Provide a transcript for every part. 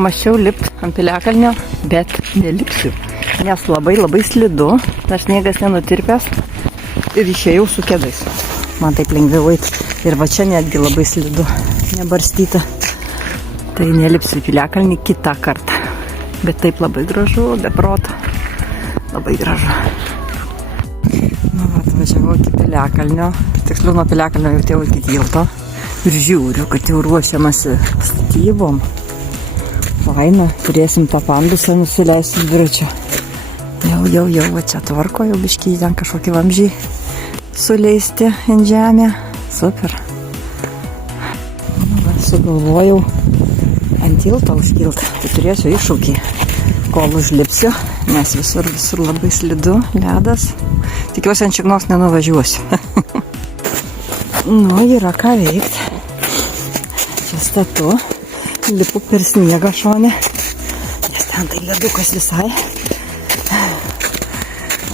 Mačiau lipti ant piliakalnio, bet nelipsiu, nes labai slidu, tas sniegas nenutirpęs ir išėjau su kėdais. Man taip lengviau eiti. Ir va čia netgi labai slidu, nebarstyta. Tai nelipsiu piliakalnį kitą kartą. Bet taip labai gražu, be proto. Labai gražu. Nu, atvažiavau iki piliakalnio. Tiksliau nuo piliakalnio jau tėjau iki tilto. Ir žiūriu, kad jau ruošiamasi statybom. Faina, turėsim tą pandusą nusileisti dviračio. Jau, va čia tvarko, jau biškiai ten kažkokį vamžį suleisti ant žemę. Super. Nu, sugalvojau ant tilto užkilt. Tai turėsiu iššūkį, kol užlipsiu, nes visur labai slidu, ledas. Tikiuosi ant šiknos nenuvažiuosiu. Nu, yra ką veikti. Čia statu, lipu per sniegą šone, nes ten tai ledukas visai.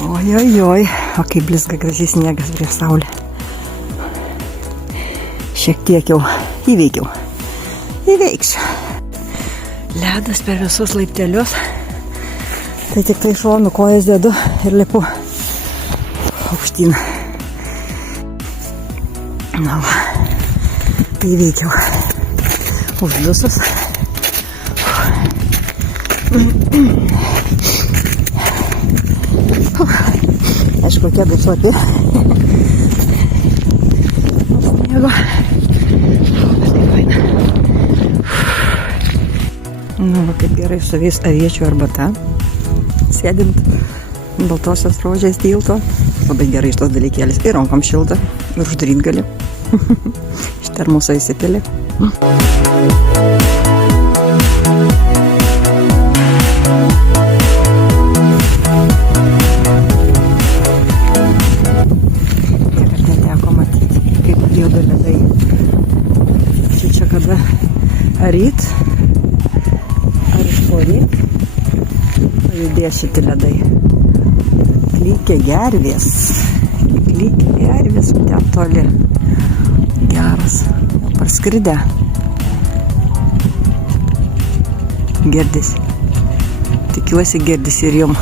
Ojojoj, o kaip blizga gražiai sniegas prie saulė. Šiek tiek jau įveiksiu. Ledas per visus laiptelius. Tai tik tai šonu kojas dedu ir lipu aukštyn. Na va, įveikiau. Uždusus. Aišku, kėdai šlapi. Sniego. Nu, kaip gerai su vis aviečių arbata. Sėdint baltosios rožės tilto. Labai gerai šitos dalykėlis. Ir rankom šilta. Ir uždaryt gali. Iš termoso įsipili. Ryt ar iš poryt pajudės šitie ledai. Klykia gervės. Ten toli. Geras. Parskridę. Girdisi. Tikiuosi girdisi ir jum.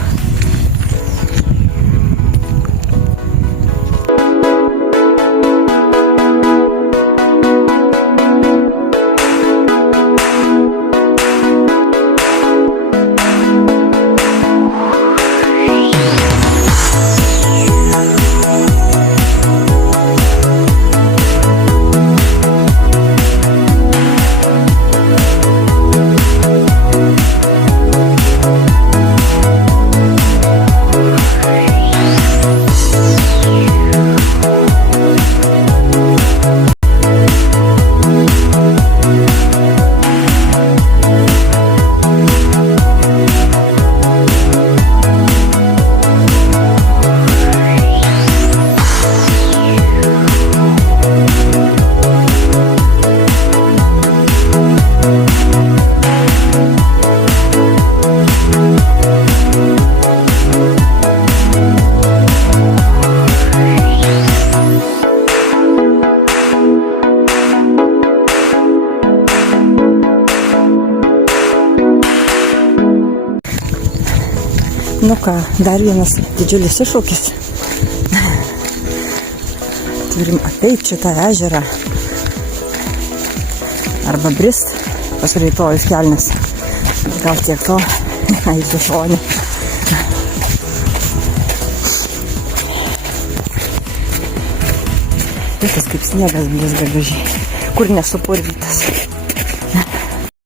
Nu ką, dar vienas didžiulis iššūkis. Turim apeiti šitą ežerą. Arba brist pas rytojus kelnes. Gal tiek to, eisiu šonį. Viskas kaip sniegas blizga gražiai. Kur nesupurvytas.